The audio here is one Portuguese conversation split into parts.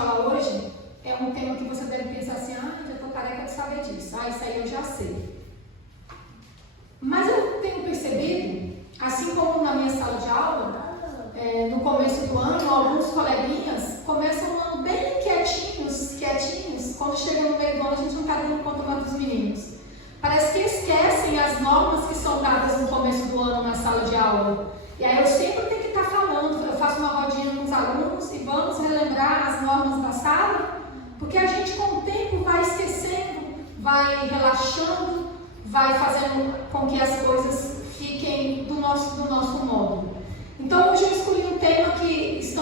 falar hoje é um tema que você deve pensar assim, já estou careca de saber disso, isso aí eu já sei. Mas eu tenho percebido, assim como na minha sala de aula, no começo do ano, alguns coleguinhas começam o ano bem quietinhos, quando chega no meio do ano a gente não está dando conta mais dos meninos. Parece que esquecem as normas que são dadas no começo do ano na sala de aula. E aí eu sempre tenho que estar falando, eu faço uma rodinha com os alunos e vamos relembrar as normas da sala, porque a gente com o tempo vai esquecendo, vai relaxando, vai fazendo com que as coisas fiquem do nosso modo. Então hoje eu escolhi um tema que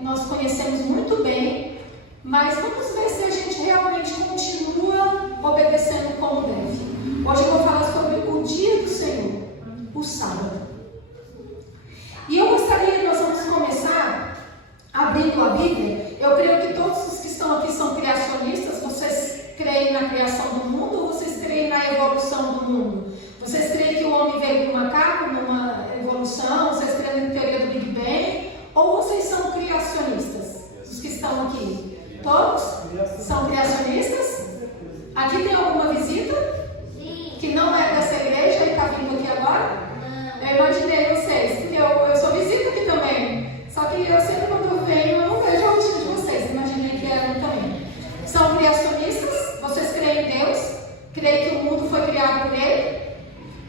nós conhecemos muito bem, mas vamos ver se a gente realmente continua obedecendo como deve. Hoje eu vou falar sobre o dia do Senhor, o sábado. E eu gostaria, nós vamos começar abrindo a Bíblia. Eu creio que todos os que estão aqui são criacionistas. Vocês creem na criação do mundo ou vocês creem na evolução do mundo? Vocês creem que o homem veio do macaco, numa evolução? Vocês creem na teoria do Big Bang? Ou vocês são criacionistas? Os que estão aqui? Todos? São criacionistas? Aqui tem alguma visita? Sim. Que não é dessa igreja e está vindo aqui agora? Não. Eu imaginei vocês, porque eu sou visita aqui também. Só que eu sempre quando eu venho, eu não vejo a rotina de vocês. Imaginei que eram também. São criacionistas? Vocês creem em Deus? Creem que o mundo foi criado por Ele?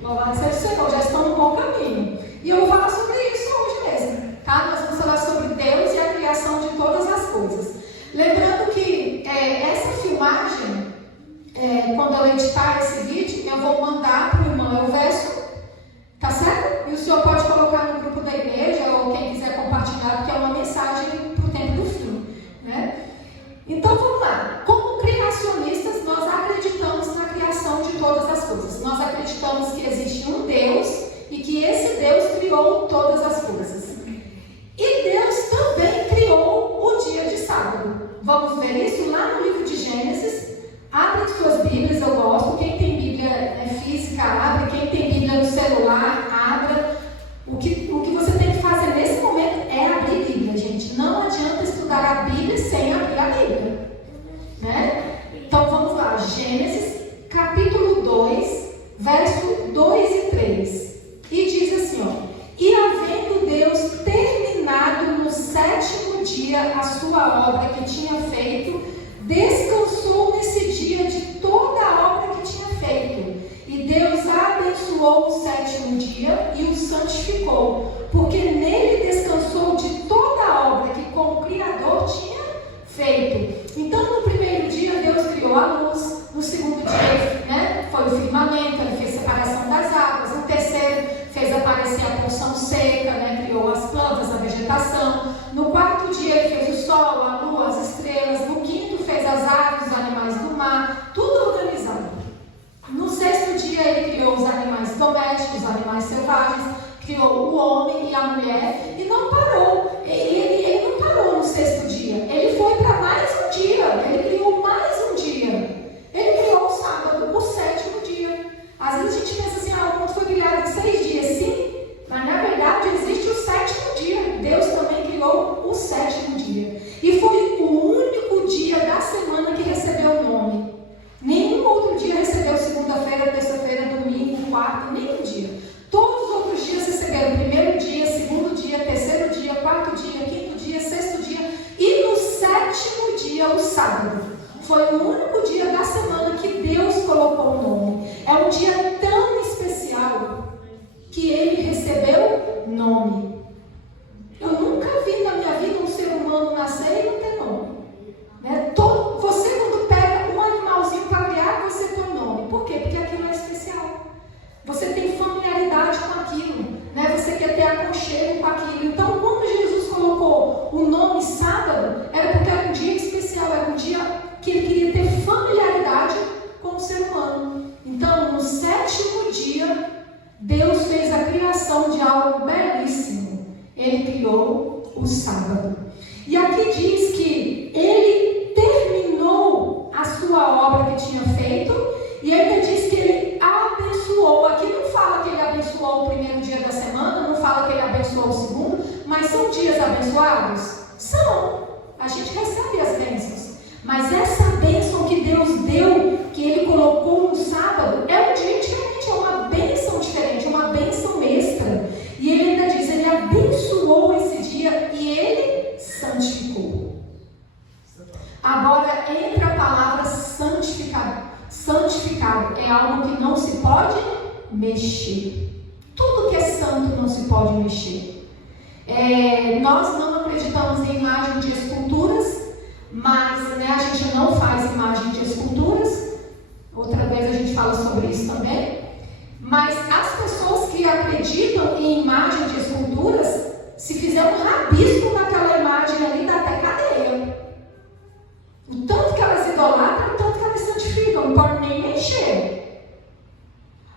Louvado seja o Senhor, já estão no bom caminho. E eu vou falar sobre isso hoje mesmo, tá? Nós vamos falar sobre Deus e a criação de todas as coisas. Lembrando que essa filmagem, quando eu editar esse vídeo, eu vou mandar para o irmão Elvésio, tá certo? E o senhor pode colocar no grupo da igreja, ou quem quiser compartilhar, porque é uma mensagem para o tempo do fim, né? Então vamos lá. Como criacionistas, nós acreditamos na criação de todas as coisas. Nós acreditamos que existe um Deus e que esse Deus criou todas as coisas. E Deus também criou o dia de sábado. Vamos ver isso lá no livro de Gênesis. Abre suas Bíblias, eu gosto. Quem tem Bíblia física, abre. Quem tem Bíblia no celular, abra. O que você tem que fazer nesse momento é abrir a Bíblia, gente. Não adianta estudar a Bíblia sem abrir a Bíblia, né? Então vamos lá. Gênesis, capítulo 2, verso 2 e 3. E diz assim, E havendo Deus terminado no sétimo dia a sua obra que tinha feito, descansou nesse dia de toda a obra que tinha feito. E Deus abençoou o sétimo dia e o santificou, porque nele descansou de toda a obra que como Criador tinha feito. Então no primeiro dia Deus criou a luz, no segundo dia foi o firmamento, ele fez separação das águas, no terceiro fez aparecer a porção seca, criou as plantas, a vegetação. No quarto dia ele fez o sol, a lua, as estrelas. No quinto fez as aves, os animais do mar, tudo organizado. No sexto dia ele criou os animais domésticos, os animais selvagens, criou o homem e a mulher e não parou. Ele não parou no sexto dia, ele foi para mais um dia, ele criou mais um dia. Ele criou o sábado, o sétimo dia. Às vezes a gente pensa assim, o mundo foi criado em 6 dias, sim, mas na verdade existe o sétimo dia. Deus também criou o sétimo dia. E foi o único dia da semana que recebeu o nome. Nenhum outro dia recebeu segunda-feira, terça-feira, domingo, quarta, nenhum dia. Todos os outros dias receberam primeiro dia, segundo dia, terceiro dia, quarto dia, quinto dia, sexto dia e no sétimo dia, o sábado. Foi o único dia da semana que Deus colocou o nome. É um dia tão especial que ele recebeu nome. Eu nunca vi na minha vida um ser humano nascer e não ter nome. Você quando pega um animalzinho para criar, você põe nome. Por quê? Porque aquilo é especial. Você tem familiaridade com aquilo, Você quer ter aconchego com aquilo. Então, quando Jesus colocou o nome sábado, era porque era um dia especial, era um dia que ele queria ter familiaridade com o ser humano. Então, no sétimo dia, Deus fez a criação de algo belíssimo. Ele criou o sábado. E aqui diz que ele terminou a sua obra que tinha feito e ainda diz que ele abençoou. Aqui não fala que ele abençoou o primeiro dia da semana, não fala que ele abençoou o segundo, mas são dias abençoados? São. a gente recebe as bênçãos. Mas essa bênção que Deus deu, que Ele colocou no sábado, é um dia diferente, é uma bênção diferente, uma bênção extra. E Ele ainda diz, Ele abençoou esse dia e Ele santificou. Agora entra a palavra santificado. Santificado é algo que não se pode mexer. Tudo que é santo não se pode mexer. Nós não acreditamos em imagem de esculturas, mas a gente não faz imagem de esculturas. Outra vez a gente fala sobre isso também. Mas as pessoas que acreditam em imagem de esculturas, se fizer um rabisco naquela imagem ali, dá até cadeia. O tanto que elas idolatram, o tanto que elas santificam, não pode nem mexer.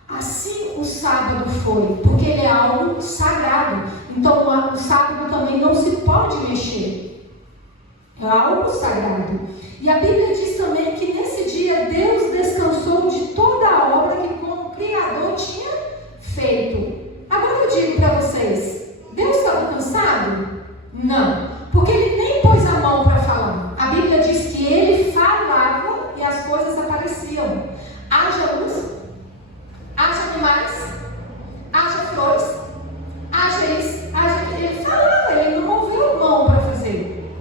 Assim o sábado foi, porque ele é algo sagrado. Então o sábado também não se pode mexer. É algo sagrado. E a Bíblia diz também que nesse dia Deus descansou de toda a obra que como Criador tinha feito. Agora eu digo para vocês, Deus estava cansado? Não, porque Ele nem pôs a mão para falar. A Bíblia diz que Ele falava e as coisas apareciam. Haja luz, haja animais, haja flores, haja isso, haja aquilo. Ele falava, Ele não moveu a mão para fazer.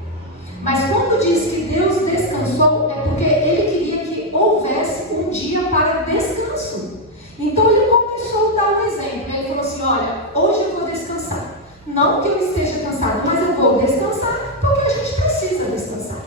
Mas quando diz que Deus descansou, é porque Ele queria que houvesse um dia para descanso. Então Ele começou a dar um exemplo. Ele falou assim, olha, hoje eu vou descansar. Não que eu esteja cansado, mas eu vou descansar porque a gente precisa descansar.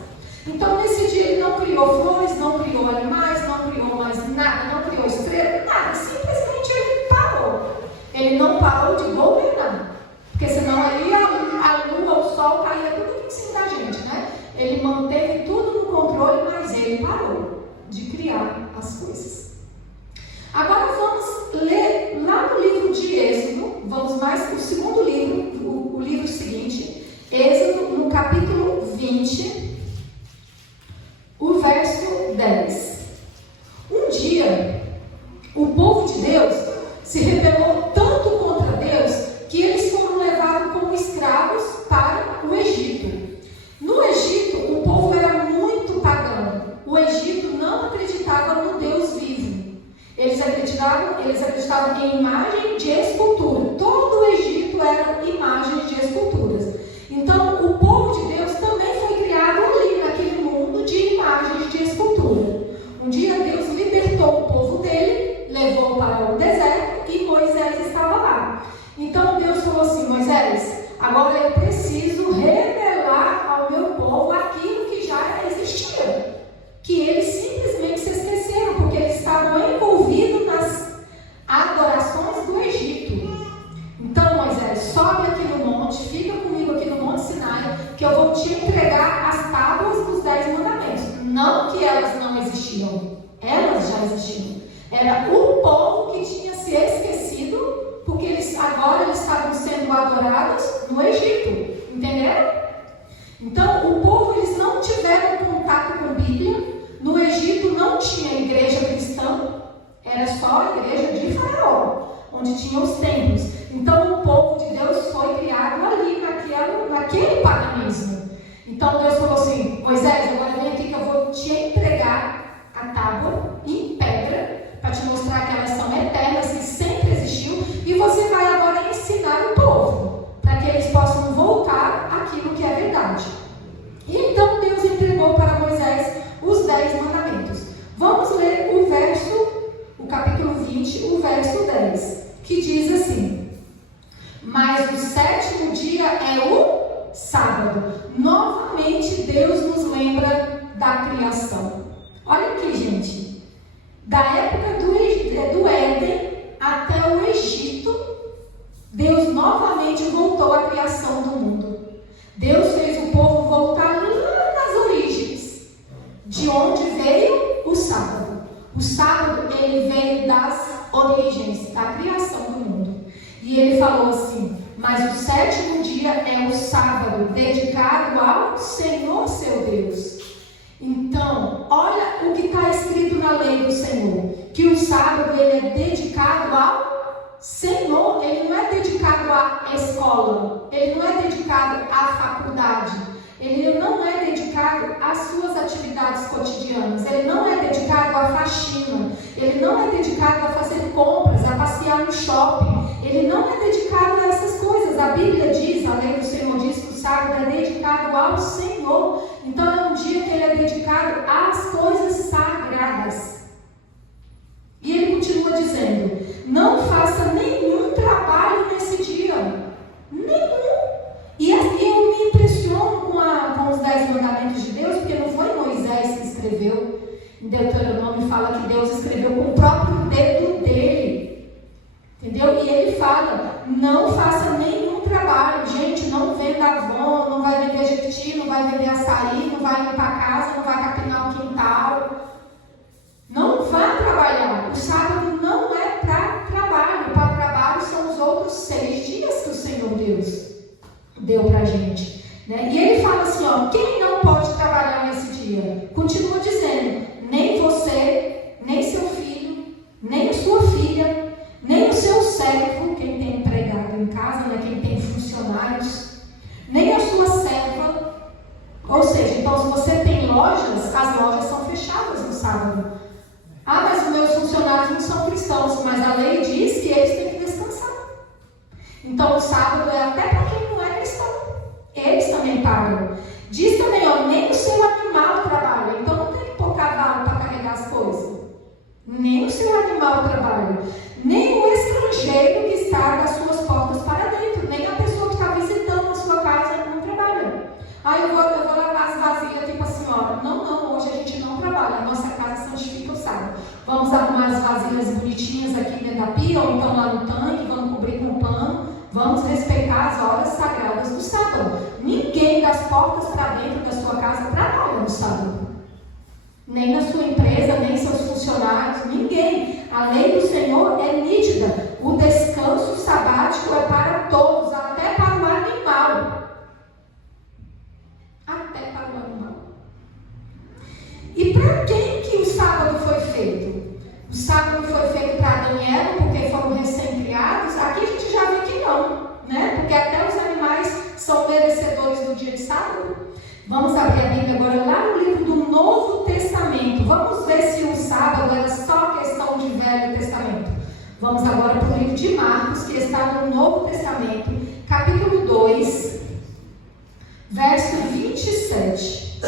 Então nesse dia Ele não criou flores, não criou animais, não criou mais nada, não criou estrela, nada. Simplesmente Ele parou. Ele não parou de governar. Porque senão aí a lua, o sol caía tudo em cima da gente, né? Ele manteve tudo no controle, mas Ele parou de criar as coisas. Agora vamos ler lá no livro de Êxodo, vamos mais o segundo livro, o livro seguinte, Êxodo, no capítulo 20, o verso 10. Um dia, o povo de Deus se rebelou tanto contra Deus que eles foram levados como escravos para o Egito. No Egito, o povo era muito pagão. O Egito não acreditava no Deus vivo. Eles acreditavam em imagem de escultura. Todo o Egito eram imagens de esculturas. Então, o povo de Deus também foi criado ali, naquele mundo de imagens de escultura. Um dia, Deus libertou o povo dele, levou para o deserto e Moisés estava lá. Então, Deus falou assim, Moisés, agora eu preciso revelar ao meu povo aquilo que já existia. Que eles simplesmente se esqueceram, porque eles estavam envolvidos nas adorações do Egito. Então, Moisés, sobe aqui no monte, fica comigo aqui no Monte Sinai, que eu vou te entregar as tábuas dos 10 mandamentos. Não que elas não existiam, elas já existiam. Era o povo que tinha se esquecido, porque agora eles estavam sendo adorados no Egito. Entenderam? Então, o povo, eles não tiveram contato com a Bíblia. No Egito não tinha igreja cristã, era só a igreja de Faraó, onde tinha os templos. Então, o povo de Deus foi criado ali, naquele paganismo. Então, Deus falou assim, Moisés, agora vem aqui que eu vou te entregar a tábua em pedra, para te mostrar que elas são eternas, que sempre existiu, e você vai agora ensinar o povo, para que eles possam voltar àquilo que é verdade. E então Deus entregou para Moisés os 10 mandamentos. Vamos ler o capítulo 20, o verso 10, que diz assim, mas o 7º dia é o sábado. Novamente Deus nos lembra da criação. Olha aqui, gente, da época do Éden até o Egito, Deus novamente voltou à criação do mundo. Deus fez o povo voltar lá nas origens, de onde veio o sábado. O sábado, ele veio das origens, da criação do mundo. E ele falou assim, mas o 7º dia é o sábado, dedicado ao Senhor seu Deus. Então, olha o que está escrito na lei do Senhor, que o sábado, ele é dedicado ao Senhor, ele não é dedicado à escola, ele não é dedicado à faculdade, ele não é dedicado dedicado a fazer compras, a passear no shopping. Ele não é dedicado a essas coisas. A Bíblia diz, a lei do Senhor diz que o sábado é dedicado ao Senhor. Então é um dia que ele é dedicado às coisas sagradas. E ele continua dizendo: não faça nenhum trabalho nesse dia. Nenhum. E assim eu me impressiono com os 10 mandamentos de Deus, porque não foi Moisés que escreveu. Em Deuteronômio fala que Deus escreveu com o próprio dedo dele. Entendeu? E ele fala: não faça nenhum trabalho. Gente, não venda Avon, não vai vender Jequiti, não vai vender açaí, não vai limpar a casa, não vai capinar o quintal. Não vá trabalhar. O sábado não é para trabalho. Para trabalho são os outros 6 dias que o Senhor Deus deu para a gente. Né? E ele fala assim, ó, quem não pode trabalhar nesse dia? Continua dizendo: nem você, nem seu filho, nem a sua filha, nem o seu servo, quem tem empregado em casa, né, quem tem funcionários, nem a sua serva. Ou seja, então se você tem lojas, as lojas são fechadas no sábado. Ah, mas os meus funcionários não são cristãos, mas a lei diz que eles têm que descansar. Então o sábado é até para quem não é cristão. Eles também pagam. Diz também, ó, nem o seu animal trabalha. Então não tem que pôr cavalo para carregar as coisas. Nem o seu animal trabalha. Nem o estrangeiro que está das suas portas para dentro. Nem a pessoa que está visitando a sua casa não trabalha. Ah, eu vou lavar as vasilhas aqui para a senhora. Não, hoje a gente não trabalha. A nossa casa santifica o sábado. Vamos arrumar as vasilhas bonitinhas aqui dentro da pia, ou então lá no tanque, vamos cobrir com pano. Vamos respeitar as horas sagradas do sábado. Ninguém das portas para dentro da sua casa trabalha no sábado. Nem na sua empresa, nem seus funcionários, ninguém. A lei do Senhor é nítida. O descanso sabático é para todos, até para o animal. Até para o animal. E para quem que o sábado foi feito? O sábado foi feito para Adão e Eva, porque foram recém-criados. Aqui a gente já vê que não, né? Porque até os animais são merecedores do dia de sábado. Vamos abrir a Bíblia agora lá no livro do Novo Testamento. Vamos ver se o sábado era só questão de Velho Testamento. Vamos agora para o livro de Marcos, que está no Novo Testamento, capítulo 2, verso 27.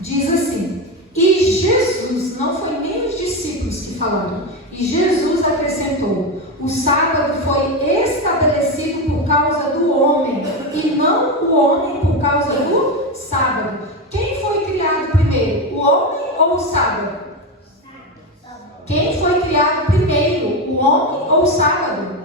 Diz assim: e Jesus, não foi nem os discípulos que falaram, e Jesus acrescentou: o sábado foi estabelecido por causa do homem, e não o homem por causa do sábado. Quem foi criado primeiro, o homem ou o sábado? Quem foi criado primeiro, o homem ou o sábado?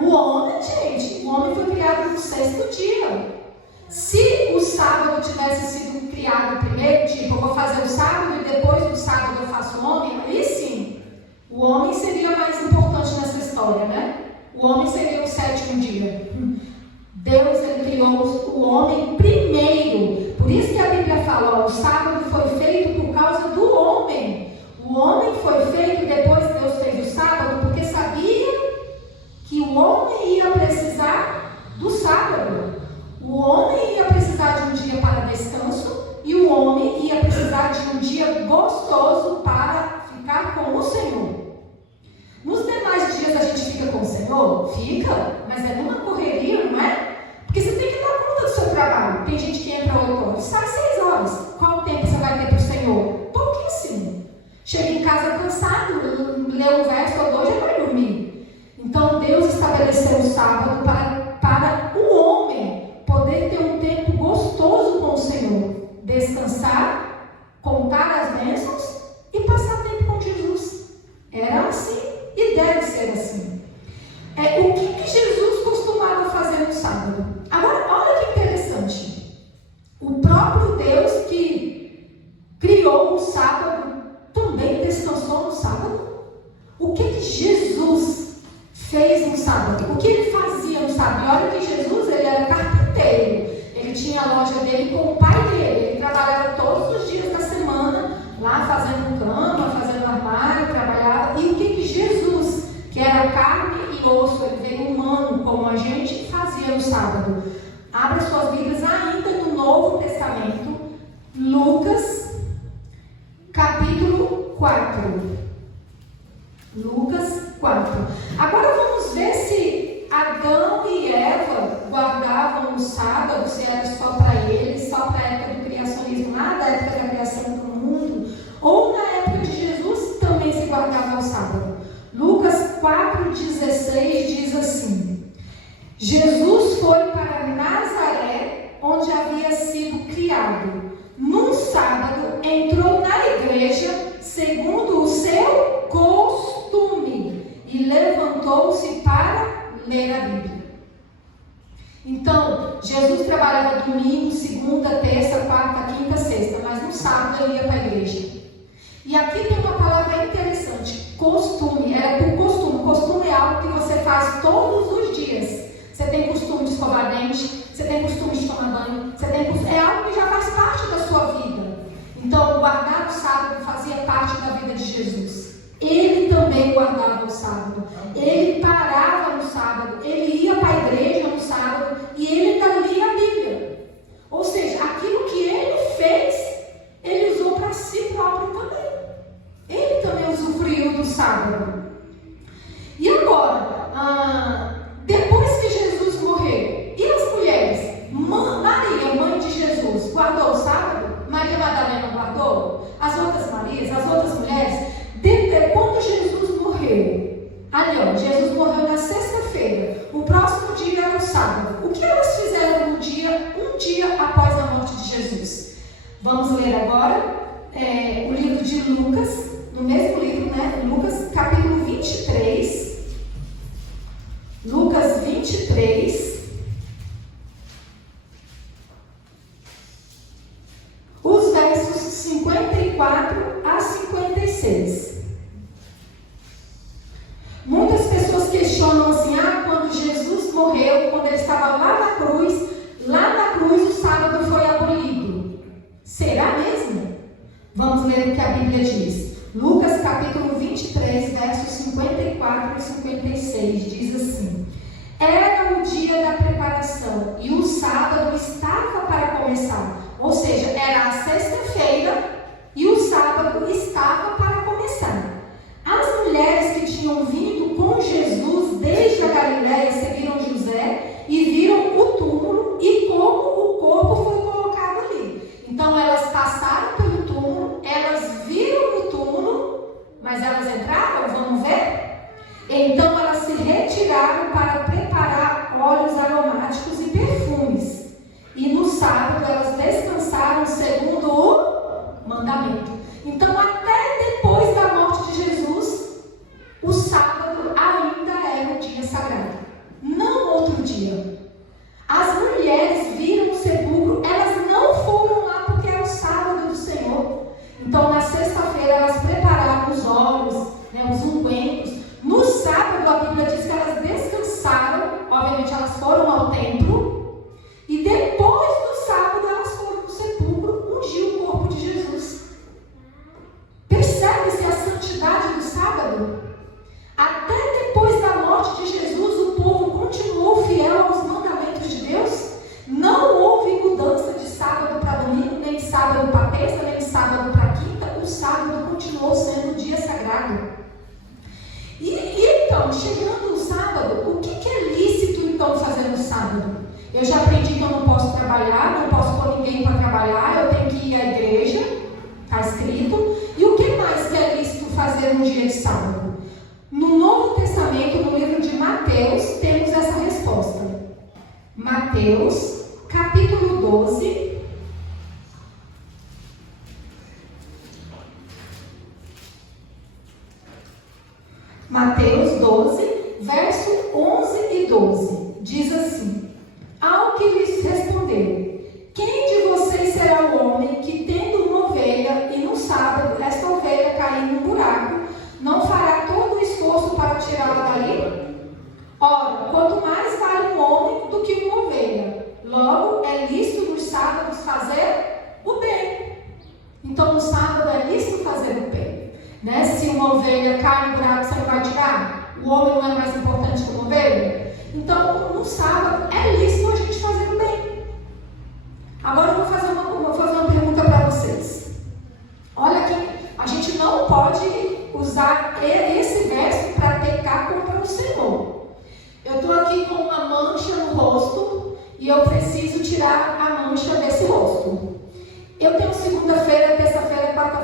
O homem, gente. O homem foi criado no 6º dia. Se o sábado tivesse sido criado primeiro, tipo, eu vou fazer o sábado e depois do sábado eu faço o homem, aí sim, o homem seria mais importante nessa história, né? O homem seria o 7º dia. Deus, ele criou o homem primeiro. Por isso que a Bíblia fala, ó, o sábado foi feito por causa do homem. O homem foi feito, depois Deus fez o sábado, porque sabia que o homem ia precisar do sábado. O homem ia precisar de um dia para descanso e o homem ia precisar de um dia gostoso para ficar com o Senhor. Nos demais dias a gente fica com o Senhor? Fica, mas é numa correria, não é? Porque você tem que dar conta do seu trabalho. Tem gente que entra 8 horas, sai 6 horas. Qual tempo você vai ter para o Senhor? Pouquíssimo. Chega em casa cansado, lê um verso ou 2 e já vai dormir. Então Deus estabeleceu o sábado para o homem poder ter um tempo gostoso com o Senhor, descansar, contar as bênçãos e passar tempo com Jesus. Era assim e deve ser assim. O que Jesus costumava fazer no sábado? Agora, olha que interessante. O próprio Deus que criou o sábado também descansou no sábado. O que Jesus fez no sábado? O que ele fazia no sábado? E olha que Jesus, ele era carpinteiro. Ele tinha a loja dele com o pai dele. Ele trabalhava todos os dias da semana, lá fazendo cama, fazendo armário, trabalhava. E o que Jesus, que era carne e osso, ele veio humano, como a gente, fazia no sábado? Abra suas Bíblias ainda no Novo Testamento, Lucas, capítulo 4. guardado, ou se era só para eles, só para a época do criacionismo, lá da época da criação do mundo, ou na época de Jesus também se guardava o sábado. Lucas 4,16 diz assim: Jesus foi para Nazaré, onde havia sido criado. Num sábado, entrou na igreja, segundo o seu costume, e levantou-se para ler a Bíblia. Então, Jesus trabalhava domingo, segunda, terça, quarta, quinta, sexta, mas no sábado ele ia para a igreja. E aqui tem uma palavra interessante: costume. Era por costume. Costume é algo que você faz todos os dias. Você tem costume de escovar dente, você tem costume de tomar banho, é algo que já faz parte da sua vida. Então, guardar o sábado fazia parte da vida de Jesus. Ele também guardava o sábado. Ele parava no sábado, ele ia para a igreja no sábado e ele ainda lia a Bíblia. Ou seja, aquilo que ele fez, ele usou para si próprio também. Ele também usufruiu do sábado. E agora, depois que Jesus morreu, e as mulheres? Maria, mãe de Jesus, guardou o sábado? Maria Madalena guardou? As outras Marias, as outras mulheres? Quando Jesus morreu, Jesus morreu na sexta-feira, o próximo dia era o sábado. O que elas fizeram um dia após a morte de Jesus? Vamos ler agora o livro de Lucas, no mesmo livro, né? Lucas capítulo 23. Lucas 23. Os versos 54 a 56. Muitas pessoas questionam assim: quando Jesus morreu, quando ele estava lá na cruz o sábado foi abolido. Será mesmo? Vamos ler o que a Bíblia diz. Lucas capítulo 23, versos 54 e 56, diz assim: era o dia da preparação e o sábado estava para começar. Ou seja, era a sexta-feira e o sábado estava para começar. As mulheres que tinham vindo com Jesus desde a Galiléia seguiram José e viram o túmulo e como o corpo foi colocado ali. Então elas passaram pelo túmulo, elas viram o túmulo, mas elas entraram, vamos ver? Então elas se retiraram para preparar óleos aromáticos e perfumes. E no sábado elas descansaram segundo o mandamento. Então até depois da morte de Jesus, o sábado ainda era um dia sagrado, não outro dia. As mulheres viram o sepulcro, elas não foram lá porque era o sábado do Senhor. Então na sexta-feira elas prepararam os óleos, os ungüentos. No sábado a Bíblia diz que elas descansaram, obviamente elas foram ao templo, e depois do sábado elas foram para o sepulcro ungir o corpo de Jesus. Percebe-se a santidade do sábado? Até depois da morte de Jesus, o povo continuou fiel aos mandamentos de Deus. Não houve mudança de sábado para domingo, nem de sábado para terça, nem de sábado para quinta. O sábado continuou sendo um dia sagrado. E então, chegando no sábado, o que é lícito então fazer no sábado? Eu já aprendi que eu não posso trabalhar, não posso pôr ninguém para trabalhar, eu tenho que ir à igreja, está escrito. E o que mais que é lícito fazer no dia de sábado? No Novo Testamento, no livro de Mateus, temos essa resposta. Mateus, capítulo 12. Mateus 12, verso 11 e 12. Diz assim: ao que lhes respondeu: quem de vocês será o homem que, tendo uma ovelha, e no sábado esta ovelha cair num buraco, não fará todo o esforço para tirá-la dali? Ora, quanto mais vale um homem do que uma ovelha. Logo, é lícito nos sábados fazer o bem. Então, no sábado é lícito fazer o bem. Se uma ovelha cai no buraco, você não vai tirar? O homem não é mais importante que uma ovelha? Então, no sábado é lícito a gente fazer o bem. Agora eu vou fazer uma pergunta para vocês. Olha aqui, a gente não pode usar esse verso para pecar contra o Senhor. Eu estou aqui com uma mancha no rosto e eu preciso tirar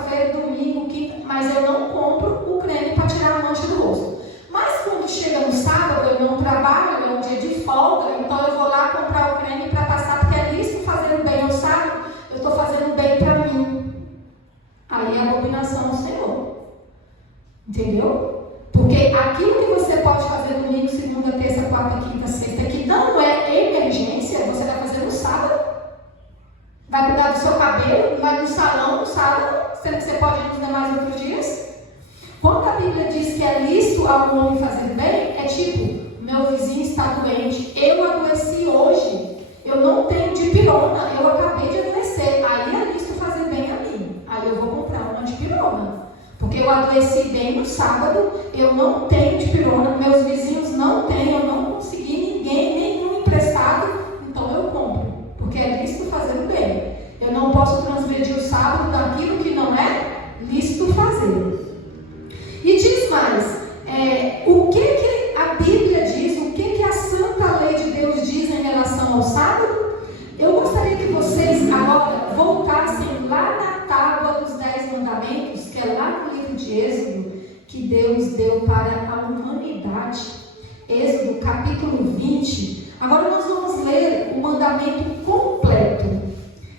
sexta-feira, domingo, quinta, mas eu não compro o creme para tirar a mancha do rosto. Mas quando chega no sábado, eu não trabalho, é um dia de folga, então eu vou lá comprar o creme para passar, porque é isso fazendo bem ao sábado, eu estou fazendo bem para mim. Aí é abominação ao Senhor. Entendeu? Porque aquilo que você pode fazer domingo, segunda, terça, quarta, quinta, sexta, que não é emergência, você vai fazer no sábado. Vai cuidar do seu cabelo, vai no salão no sábado, sendo que você pode ir nos demais outros dias. Quando a Bíblia diz que é lícito ao homem fazer bem, é tipo, meu vizinho está doente, eu adoeci hoje, eu não tenho dipirona, eu acabei de adoecer, aí é lícito fazer bem a mim, aí eu vou comprar uma dipirona, porque eu adoeci bem no sábado, eu não tenho dipirona, meus vizinhos não têm, eu não consegui ninguém, nenhum emprestado, então eu compro, porque é lícito fazer o bem. Eu não posso transgredir o sábado daquilo que não é lícito fazer. E diz mais, o que a Bíblia diz, o que a santa lei de Deus diz em relação ao sábado? Eu gostaria que vocês agora voltassem lá na tábua dos 10 mandamentos, que é lá no livro de Êxodo, que Deus deu para a humanidade. Êxodo capítulo 20. Agora nós vamos ler o mandamento completo.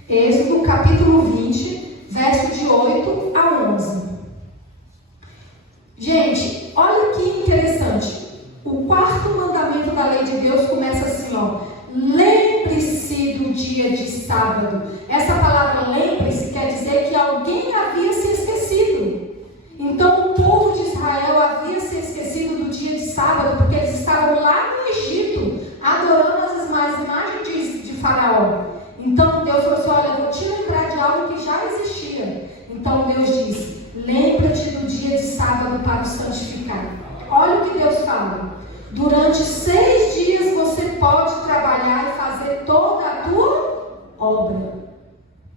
Êxodo capítulo 20, verso de 8 a 11. Gente, olha que interessante. O quarto mandamento da lei de Deus começa assim, ó. Lembre-se do dia de sábado. Essa palavra lembre-se quer dizer que alguém havia se esquecido. Então o povo de Israel havia se esquecido do dia de sábado, porque eles estavam lá no Egito, adorando as imagens de Faraó. Então Deus falou assim, olha, eu vou te lembrar de algo que já existia. Então Deus disse, lembra-te do dia de sábado para o santificar. Olha o que Deus fala. Durante 6 dias você pode trabalhar e fazer toda a tua obra.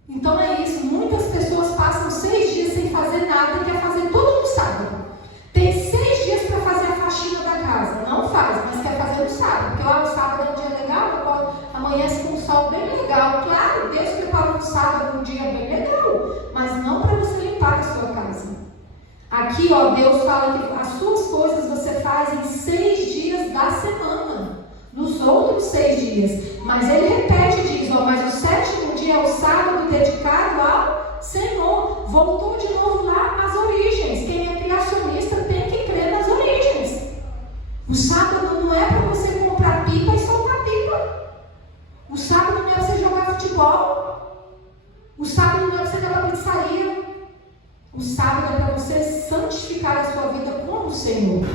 Então é isso. Muitas pessoas passam 6 dias sem fazer nada e quer fazer tudo no sábado. Tem 6 dias para fazer a faxina da casa. Não faz, mas quer fazer no sábado. Porque lá o sábado é um dia legal, amanhece com um sol bem legal. Claro, Deus preparou um sábado um dia bem legal, mas não para você limpar a sua casa. Aqui, ó, Deus fala que as suas coisas você faz em 6 dias da semana. Nos outros 6 dias. Mas ele repete e diz, ó, mas o 7º dia é o sábado dedicado ao Senhor. Voltou de novo lá às origens. Quem é criacionista tem que crer nas origens. O sábado não é para você comprar pipa e soltar pipa. O sábado não é para você jogar futebol. O sábado não é para você ir na pizzaria. O sábado é para você santificar a sua vida com o Senhor.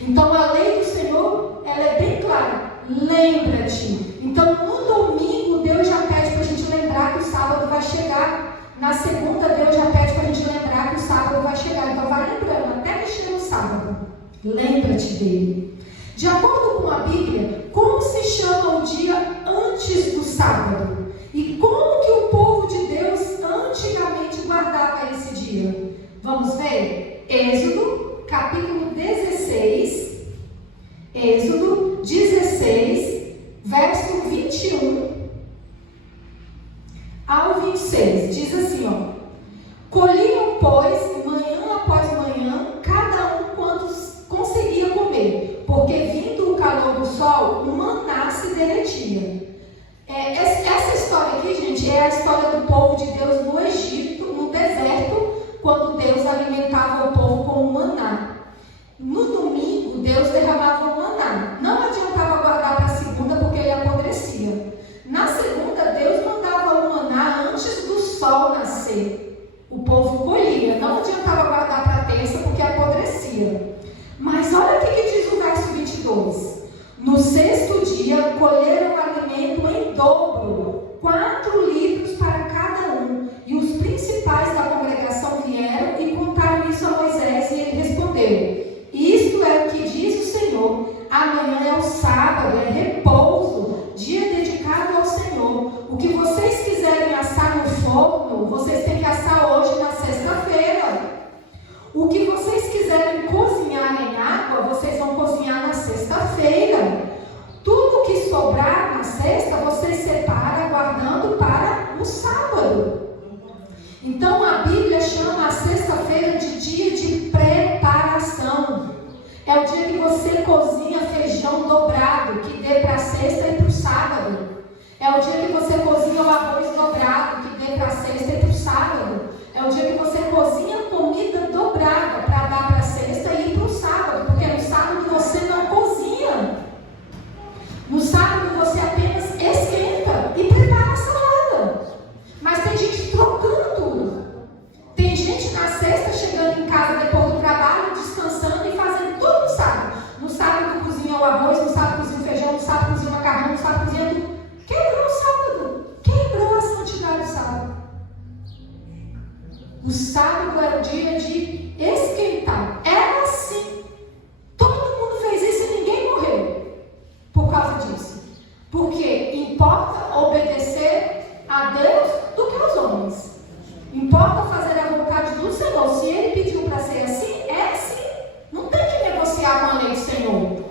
Então a lei do Senhor, ela é bem clara. Lembra-te. Então no domingo Deus já pede para a gente lembrar que o sábado vai chegar. Na segunda Deus já pede para a gente lembrar que o sábado vai chegar. Então vai lembrando até que chega o sábado. Lembra-te dele. De acordo com a Bíblia, como se chama o dia antes do sábado? E como que o povo de Deus antigamente guardava esse dia? Vamos ver? Êxodo, capítulo 16. Êxodo 16, verso 21 ao 26. Diz assim, ó. Colhiam, pois, manhã após manhã, cada um quantos conseguia comer, porque vindo o calor do sol, o maná se derretia. Essa história aqui, gente, é a história do povo de Deus no Egito, no deserto, quando Deus alimentava o povo com o maná. No domingo, Deus derramava o maná. Não adiantava guardar para a segunda, porque ele apodrecia. Na segunda, Deus mandava o maná antes do sol nascer. O povo colhia. Não adiantava guardar para a terça, porque apodrecia. Mas olha o que diz o verso 22. No 6º dia, colheram alimento em dobro, 4 litros para cada um. E os principais da congregação vieram e contaram isso a Moisés, e ele respondeu: isto é o que diz o Senhor, amanhã é o sábado, é repouso, dia dedicado ao Senhor. O que vocês quiserem assar no forno, vocês têm que assar hoje na sexta-feira. O que vocês quiserem cozinhar em água, vocês vão cozinhar na sexta-feira. Tudo que sobrar na feijão dobrado, que dê para a sexta e para o sábado. É o dia que você cozinha o arroz dobrado, que dê para a sexta e para o sábado. É o dia que você cozinha comida dobrada para dar para a sexta e ir para o sábado. Porque no sábado você não cozinha. No sábado você apenas esquenta e prepara a salada. Mas tem gente trocando tudo. Tem gente na sexta chegando em casa depois do trabalho, descansando e fazendo tudo no sábado. No sábado cozinha o arroz, no sábado cozinha o feijão, no sábado cozinha o macarrão, no sábado cozinha tudo. Quebrou o sábado. Quebrou a santidade do sábado. O sábado era o dia de esquentar. Era assim. Todo mundo fez isso e ninguém morreu por causa disso. Porque importa obedecer a Deus do que aos homens. Importa fazer a vontade do Senhor. Se Ele pediu para ser assim, é assim. Não tem que negociar com a lei do Senhor.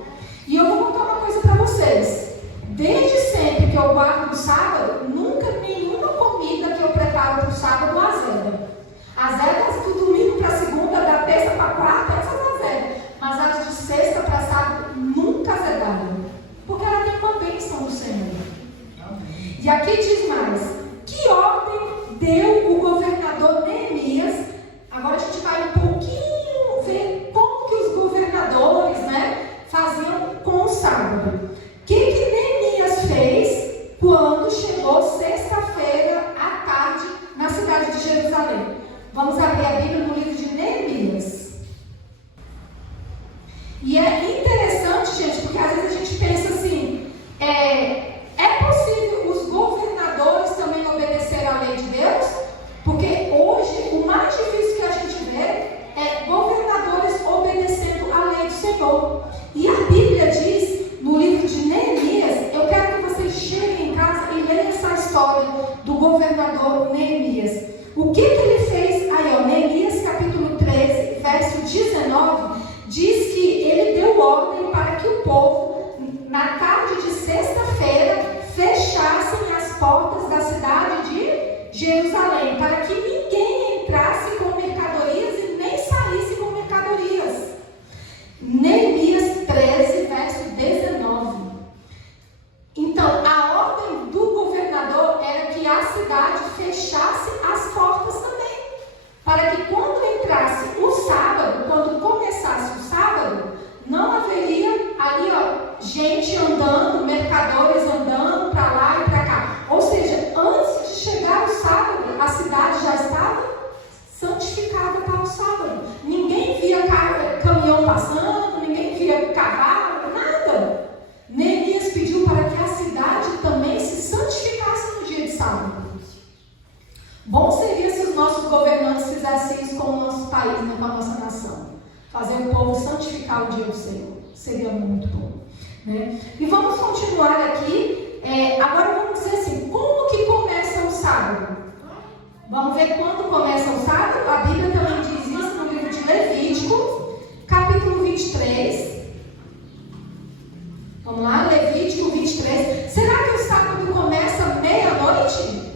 E eu vou contar uma coisa para vocês. Desde sempre que eu guardo no sábado, nunca nenhuma comida que eu preparo para o sábado azeda. Azedas do domingo para segunda, da terça para quarta, essas azedas. Mas as de sexta para sábado nunca azedaram. Porque ela tem uma bênção do Senhor. E aqui diz mais: que ordem deu o governador Neemias? Agora a gente vai um pouquinho ver como que os governadores, faziam com o sábado. O que Neemias fez quando chegou sexta-feira à tarde na cidade de Jerusalém? Vamos abrir a Bíblia no livro de Neemias. E é interessante, gente, porque às vezes a gente pensa assim, é possível os governadores também obedecer à lei de Deus? Porque hoje o mais difícil que a gente vê é governadores obedecendo à lei do Senhor. E a Bíblia diz, no livro de Neemias, eu quero que vocês cheguem em casa e leiam essa história do governador Neemias. O que ele fez? Aí, Neemias capítulo 13, verso 19, diz que ele deu ordem para que o povo, na tarde de sexta-feira, fechassem as portas da cidade de Jerusalém, para que ninguém entrasse com mercadorias e nem saísse com mercadorias. Neemias 13, verso 19. Então, a ordem do governador era que a cidade fechasse as portas também, para que quando entrasse o sábado, quando começasse o sábado, não haveria ali gente andando, mercadores andando para lá e para cá. Ou seja, antes de chegar o sábado, a cidade já estava santificada para o sábado. Ninguém via caminhão passando, ninguém via cavalo, nada. Neemias pediu para que a cidade também se santificasse no dia de sábado. Bom seria se os nossos governantes fizessem isso com o nosso país, com a nossa nação. Fazer o povo santificar o dia do Senhor. Seria muito bom. E vamos continuar aqui. Agora vamos dizer assim, como que começa o sábado? Vamos ver quando começa o sábado? A Bíblia também diz isso no livro de Levítico, capítulo 23. Vamos lá, Levítico 23. Será que o sábado começa meia-noite?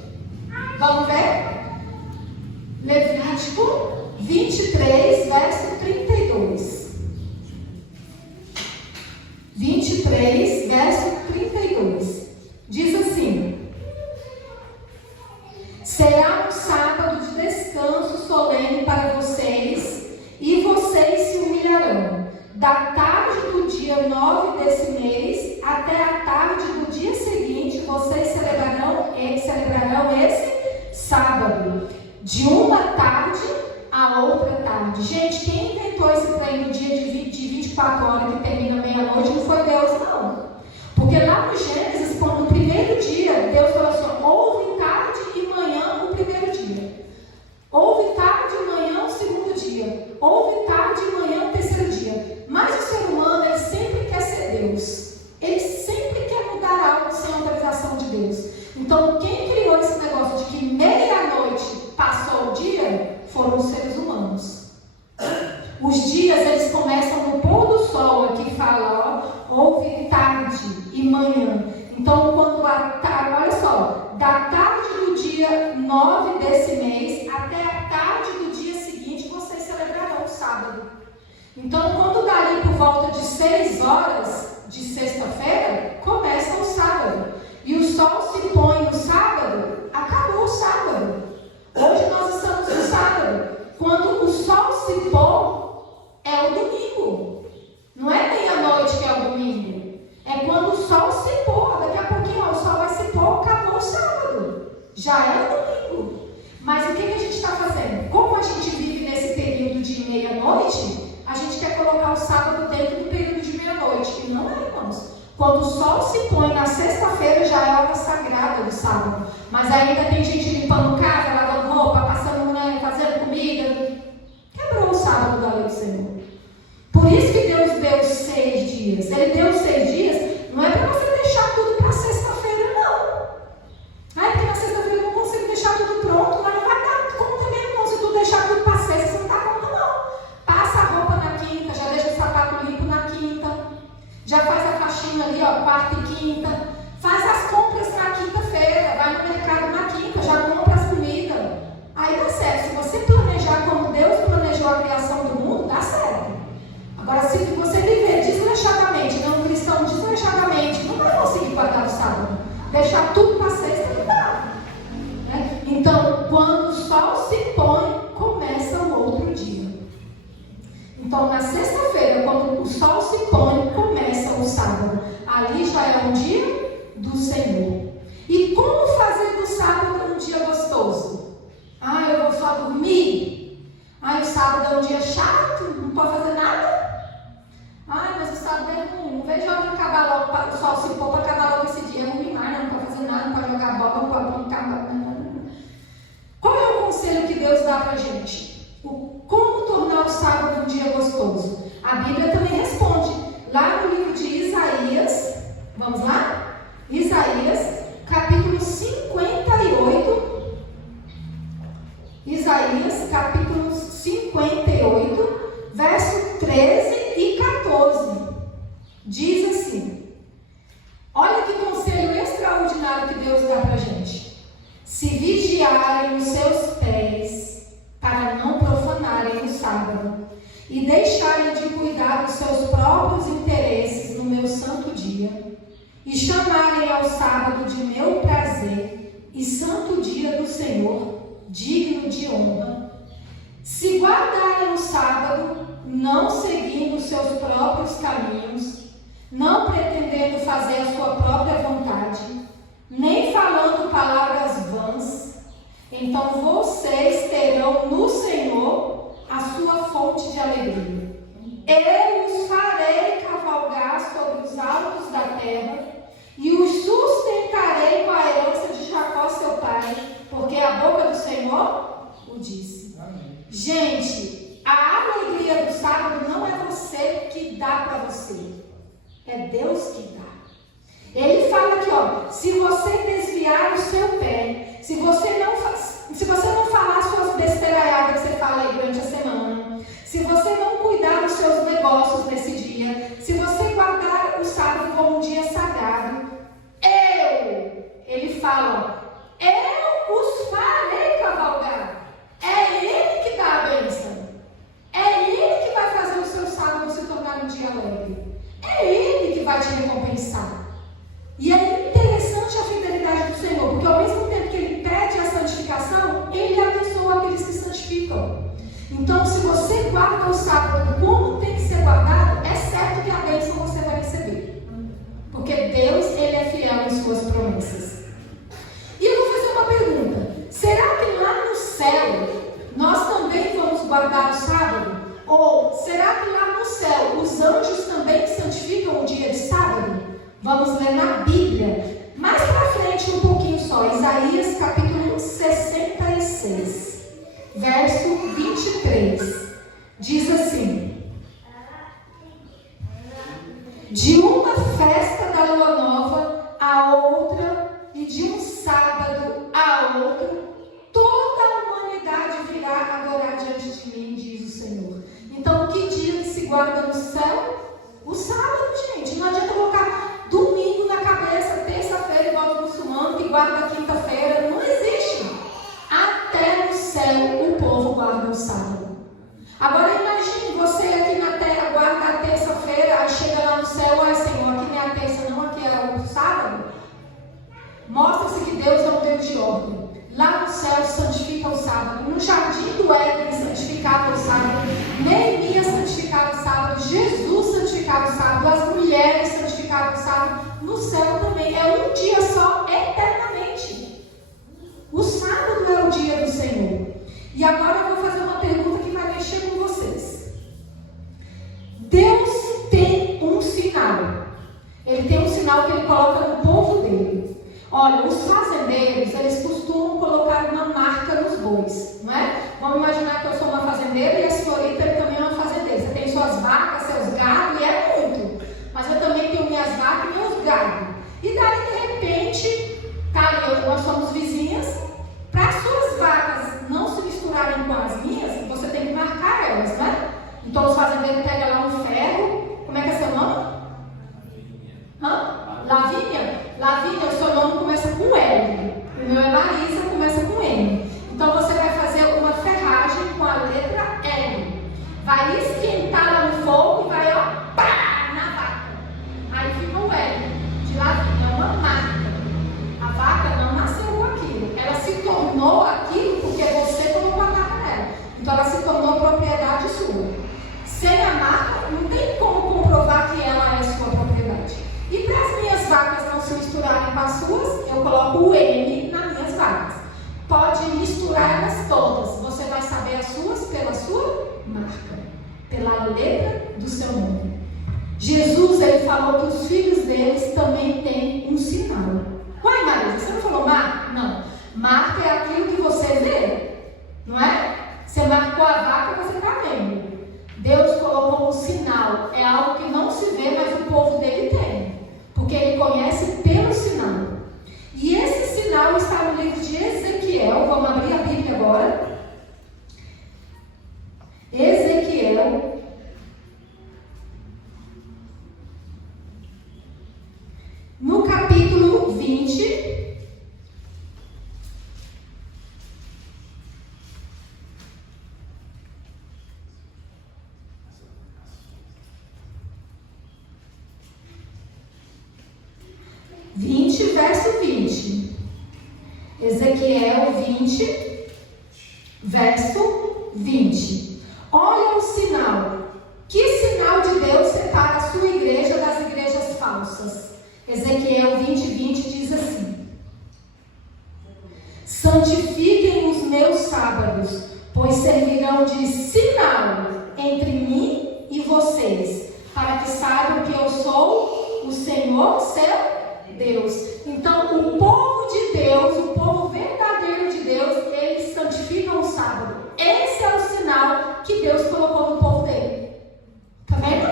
Vamos ver? Levítico 23, verso 32. 23, verso 32. Diz assim: será um sábado de descanso solene para vocês, e vocês se humilharão. Da tarde do dia 9 desse mês até a tarde do dia seguinte, vocês celebrarão esse sábado, de uma tarde a outra tarde. Gente, quem inventou esse trem do dia de 24 horas que termina meia-noite não foi Deus, não. Porque lá no Gênesis, no primeiro dia, Deus falou assim: houve tarde e manhã o primeiro dia. Houve tarde e manhã o segundo dia. Houve tarde e manhã o terceiro dia. Mas o ser humano, ele sempre quer ser Deus. Ele sempre quer mudar algo sem autorização de Deus. Então, quem criou esse negócio de que meia-noite passou o dia foram os seres humanos. Os dias, eles começam no pôr do sol, aqui fala, houve tarde e manhã. Então, quando olha só, da tarde do dia 9 desse mês até a tarde do dia seguinte, vocês celebrarão o sábado. Então, quando dá ali por volta de 6 horas, de sexta-feira, começa o sábado. E o sol se põe no sábado, acabou o sábado. Hoje nós estamos no sábado. Quando o sol se pôr, é o domingo. Não é meia-noite que é o domingo. É quando o sol se pôr. Daqui a pouquinho ó, o sol vai se pôr, acabou o sábado. Já é o domingo. Mas o que a gente está fazendo? Como a gente vive nesse período de meia-noite, a gente quer colocar o sábado dentro do período de meia-noite. E não é, irmãos. Quando o sol se põe na sexta-feira, já é hora sagrada do sábado. Mas ainda tem gente limpando casa, lavando roupa, passando, né, fazendo comida. Quebrou o sábado da lei do Senhor. Por isso que Deus deu 6 dias. Ele deu 6 dias, não é para você deixar tudo para sexta-feira, não. Porque na sexta-feira eu não consigo deixar tudo pronto, mas não vai dar conta também, não. Se tu deixar tudo para sexta, você não dá conta, não. Passa a roupa na quinta, já deixa o sapato limpo na quinta. Já faz a faxina ali, ó, quarta e quinta. Faz as compras na quinta-feira. Vai no mercado na quinta, já compra as comidas. Aí dá certo. Se você planejar como Deus planejou a criação do mundo, dá certo. Agora, se você viver desleixadamente, não cristão desleixadamente, não vai conseguir guardar o sábado. Deixar tudo para sexta, não dá. Né? Então, quando o sol se põe, começa o outro dia. Então, na sexta-feira, quando o sol se põe, começa o sábado. Ali já é um dia do Senhor. E como fazer do sábado um dia gostoso? Eu vou só dormir? O sábado é um dia chato, não pode fazer nada? Mas o sábado é ruim. Não vejo a hora de acabar logo, para o sol se pôr para acabar logo esse dia. É ruim mais, não pode fazer nada, não pode jogar bola, não pode brincar. Qual é o conselho que Deus dá para a gente? Como tornar o sábado um dia gostoso? A Bíblia também responde. Lá no livro de Isaías, vamos lá? Isaías, capítulo 58. Isaías, capítulo 58, verso 13 e 14. Diz assim: olha que conselho extraordinário que Deus dá para a gente. Se vigiarem os seus pés, para não profanarem o sábado, e deixarem de cuidar dos seus próprios interesses no meu santo dia, e chamarem ao sábado de meu prazer, e santo dia do Senhor, digno de honra, se guardarem o sábado, não seguindo os seus próprios caminhos, não pretendendo fazer a sua própria vontade, nem falando palavras vãs, então vocês terão no Senhor a sua fonte de alegria. Eu os farei cavalgar sobre os altos da terra e os sustentarei com a herança de Jacó seu pai, porque a boca do Senhor o disse. Amém. Gente, a alegria do sábado não é você que dá para você, é Deus que dá. Ele fala aqui, ó, se você desviar o seu pé, se você não falar suas besteiraiadas que você fala aí durante a semana, se você não cuidar dos seus negócios nesse dia, se você guardar o sábado como um dia sagrado, ele fala, ó, eu os farei cavalgar. É Ele que dá a bênção. É Ele que vai fazer o seu sábado se tornar um dia alegre. É Ele que vai te recompensar. E é interessante a fidelidade do Senhor, porque ao mesmo tempo que Ele pede a santificação, Ele abençoa aqueles que santificam. Então, se você guarda o sábado como tem que ser guardado, é certo que a bênção você vai receber. Porque Deus, Ele é fiel em suas promessas. E eu vou fazer uma pergunta. Será que lá no céu, nós também vamos guardar o sábado? Ou será que lá no céu, os anjos também santificam o dia de sábado? Vamos ler na Bíblia, mais para frente um pouquinho só, Isaías capítulo 66, verso 23, diz assim: de uma festa da lua nova a outra, e de um sábado a outro, toda a humanidade virá adorar diante de mim, diz o Senhor. Então, que dia que se guarda no céu? O sábado, gente. Não adianta colocar domingo na cabeça, terça-feira, igual os muçulmanos que guarda quinta-feira. Não existe. Até no céu o povo guarda o sábado. Agora imagine você aqui na terra guarda a terça-feira, aí chega lá no céu, ai Senhor, aqui nem a ordem. Lá no céu santifica o sábado. No jardim do Éden santificava o sábado. Neemias santificava o sábado. Jesus santificava o sábado. As mulheres santificavam o sábado. No céu também. É um dia só, eternamente. O sábado é o dia do Senhor. E agora eu vou fazer uma pergunta que vai mexer com vocês. Deus tem um sinal. Ele tem um sinal que ele coloca no povo dele. Olha, os fazendeiros, eles costumam colocar uma marca nos bois, não é? Vamos imaginar que eu sou uma fazendeira e a senhorita também é uma fazendeira. Você tem suas vacas, seus gados, e é muito. Mas eu também tenho minhas vacas e meus gados. E daí, de repente, nós somos vizinhas. Para as suas vacas não se misturarem com as minhas, você tem que marcar elas, né? Então os fazendeiros pegam lá um ferro. Como é que é seu nome? Lavínia? Lavínia, o seu nome começa com L. O meu é Marisa, começa com N. Então você vai fazer uma ferragem com a letra L. Vai esquentar lá no fogo e vai, pá, na vaca. Aí fica o L de Lavínia, é uma marca. A vaca não nasceu com aquilo. Ela se tornou aquilo porque você colocou a marca nela. Então ela se tornou propriedade sua. Sem a marca, não tem como comprovar que ela é sua propriedade. E para as minhas vacas não se misturarem com as suas, eu coloco o M nas minhas vacas. Pode misturar elas todas. Você vai saber as suas pela sua marca, pela letra do seu nome. Jesus, ele falou que os filhos deles também têm um sinal. Uai, Marisa, você não falou marca? Não. Marca é aquilo que você vê, não é? Você marcou a vaca, você está vendo. Deus colocou um sinal. É algo que não se vê, mas o povo dele tem. Porque ele conhece pelo sinal. E esse sinal está no livro de Ezequiel. Vamos abrir a Bíblia agora. Ezequiel. No capítulo 20. Verso 20. Ezequiel 20, verso 20. Olha o sinal. Que sinal de Deus separa a sua igreja das igrejas falsas? Ezequiel 20, 20 diz assim: santifiquem os meus sábados, pois servirão de sinal entre mim e vocês, para que saibam que eu sou o Senhor, seu Deus. Então, o povo de Deus, o povo verdadeiro de Deus, eles santificam o sábado. Esse é o sinal que Deus colocou no povo dele. Tá vendo?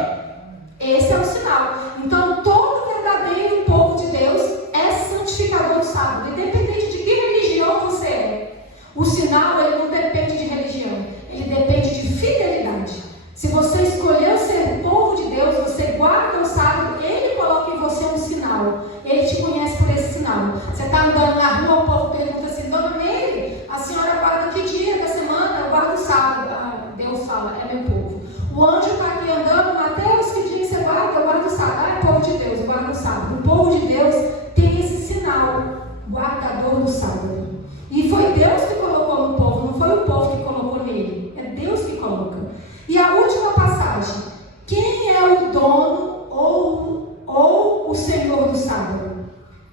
Esse é o sinal. Então, todo verdadeiro povo de Deus é santificador do sábado, independente de que religião você é. O sinal, ele não depende de religião, ele depende de fidelidade. Se você escolheu ser povo de Deus, você guarda o sábado, ele coloca em você um sinal. Ele te conhece por esse sinal. Você está andando na rua, o povo pergunta assim: Dona Meire, a senhora guarda que dia da semana? Eu guardo o sábado. Deus fala: é meu povo. O anjo está aqui andando: Mateus, que dia você guarda? Eu guardo o sábado. É povo de Deus, eu guardo o sábado. O povo de Deus tem esse sinal, guardador do sábado. E foi Deus que colocou no povo, não foi o povo que colocou nele. É Deus que coloca. E a última passagem: quem é o dono ou o Senhor do sábado?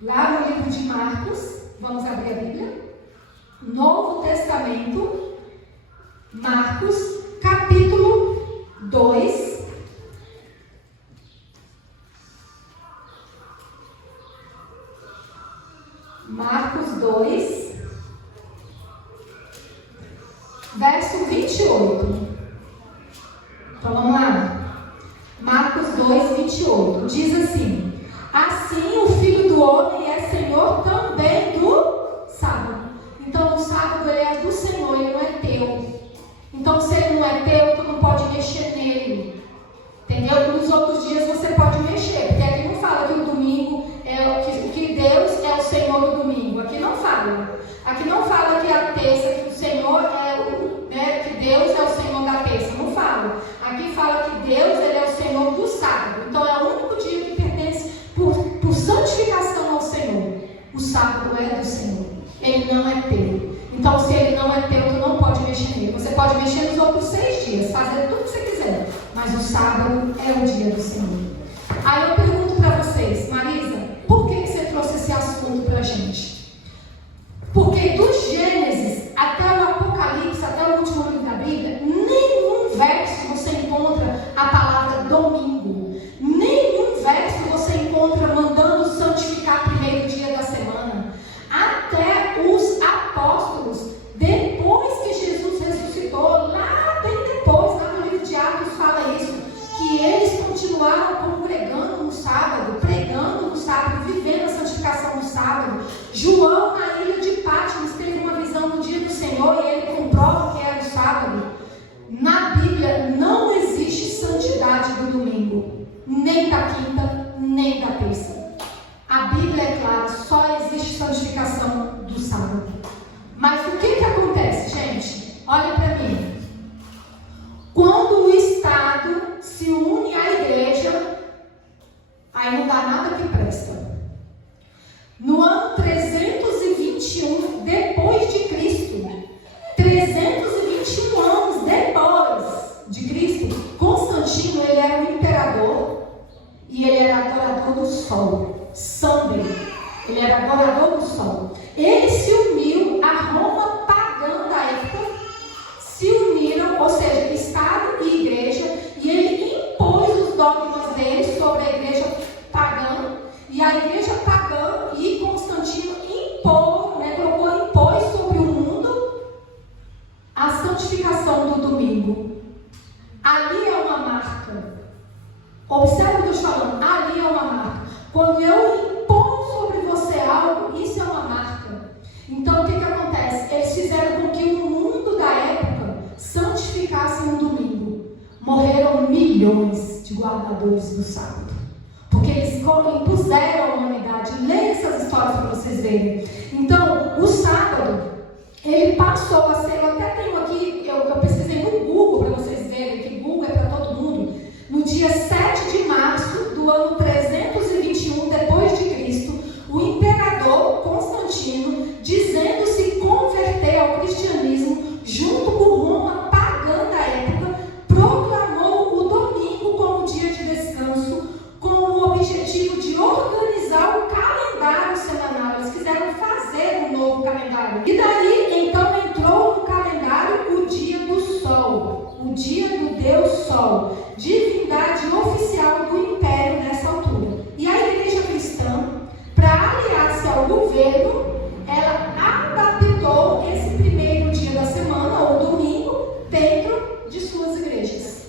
Lá no livro de Marcos, vamos abrir a Bíblia, Novo Testamento, Marcos, capítulo 2, Marcos 2, verso 28. Então vamos lá. Marcos 2, 28. Diz assim: assim o Filho do Homem é Senhor também do sábado. Então o sábado ele é do Senhor, ele não é teu. Então se ele não é teu, tu não pode mexer nele. Entendeu? Nos outros dias você pode mexer, porque aqui não fala que o domingo é que Deus é o Senhor do domingo. Aqui não fala. Aqui não fala que a terça, que o Senhor que Deus é o Senhor da terça. Não fala. Aqui fala que Deus ele é o Senhor do sábado. Então é o único dia que pertence por santificação ao Senhor. O sábado é do Senhor. Ele não dias, fazer tudo que você quiser, mas o sábado é o dia do Senhor. Aí eu pergunto para vocês, Marisa, por que você trouxe esse assunto para a gente? Porque do Gênesis até o Apocalipse, até o último livro da Bíblia, nenhum verso você encontra a palavra domingo. Nenhum verso você encontra mandando santificar primeiro dia da semana. Até os apóstolos, depois que Jesus ressuscitou, lá bem depois, lá no livro de Atos fala isso, que eles continuaram congregando no sábado, pregando no sábado, vivendo a santificação no sábado. João, na ilha de Patmos, teve uma visão no dia do Senhor e ele comprova que era o sábado. Na Bíblia não existe santidade do domingo, nem da quinta, nem da terça. A Bíblia é clara, só existe santificação do sábado. Mas o que acontece, gente? Olha para mim. Quando o Estado se une à igreja, aí não dá nada que presta. No ano 321 depois de Cristo, 321 anos depois de Cristo, Constantino, ele era um imperador e ele era adorador do sol, Sunday. Ele era adorador do sol. Ele se uniu à Roma pagã da época, se uniram, ou seja, Estado e igreja, e ele impôs os dogmas dele sobre a igreja pagã, e a igreja pagã e Constantino impôs sobre o mundo a santificação do domingo. Ali é uma marca. Observe o que eu estou falando, ali é uma marca. Quando eu imponho sobre você algo, isso é uma marca. Então o que acontece? Eles fizeram com que o mundo da época santificasse um domingo. Morreram milhões de guardadores do sábado, porque eles impuseram a humanidade. Leia essas histórias para vocês verem. Então, o sábado, ele passou a ser, eu até tenho aqui, eu pesquisei no Google para vocês verem, que Google é para todo mundo. No dia 7 de março do ano 321 depois de Cristo, o imperador Constantino, dizendo se converter ao cristianismo, junto com Roma pagã da época, proclamou o domingo como dia de descanso, com o objetivo de organizar o calendário semanal. Eles quiseram fazer um novo calendário. E daí, então, entrou no calendário o dia do sol, o dia do Deus Sol, divindade oficial do império nessa altura. E a igreja cristã, para aliar-se ao governo, ela adaptou esse primeiro dia da semana, ou domingo, dentro de suas igrejas.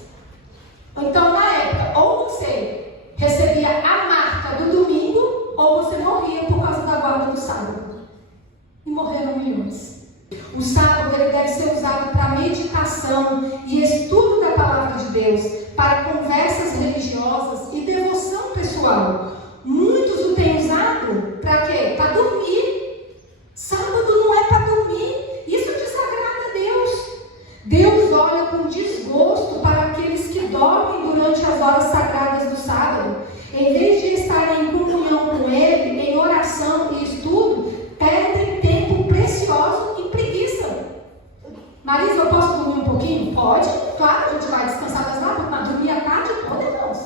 Então, na época, ou você recebia a marca do domingo, ou você morria por causa da guarda do sábado. E morreram milhões. O sábado ele deve ser usado para meditação e estudo da palavra de Deus, para conversas religiosas e devoção pessoal. Muitos o têm usado para quê? Para dormir. Sábado não é para dormir. Isso desagrada a Deus. Deus olha com desgosto para aqueles que dormem durante as horas sagradas do sábado. Em vez de estarem em comunhão com Ele, em oração e estudo, perdem tempo precioso em preguiça. Marisa, eu posso dormir um pouquinho? Pode. Claro, a gente vai descansar das lágrimas, mas dormir a tarde toda, irmãos.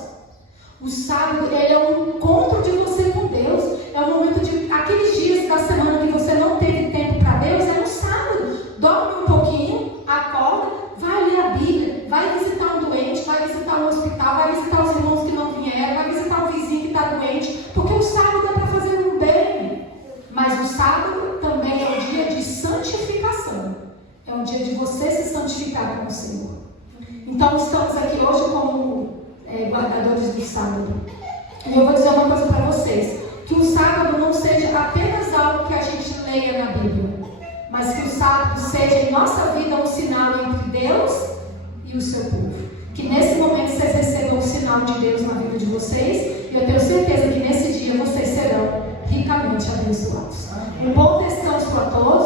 O sábado, ele é um encontro de você com Deus. É um momento de... Aqueles dias da semana que você não teve tempo para Deus, é no sábado. Dorme um pouquinho, acorda, vai ler a Bíblia, vai visitar um doente, vai visitar um hospital, vai visitar os irmãos que não vieram, vai visitar o vizinho que está doente, porque o sábado é para fazer um bem. Mas o sábado também é um dia de santificação. É um dia de você se santificar com o Senhor. Então estamos aqui hoje como guardadores do sábado. E eu vou dizer uma coisa para vocês, que o sábado não seja apenas algo que a gente leia na Bíblia, mas que o sábado seja em nossa vida um sinal entre Deus e o seu povo. Que nesse momento vocês recebam o sinal de Deus na vida de vocês, e eu tenho certeza que nesse dia vocês serão ricamente abençoados. Um bom descanso a todos.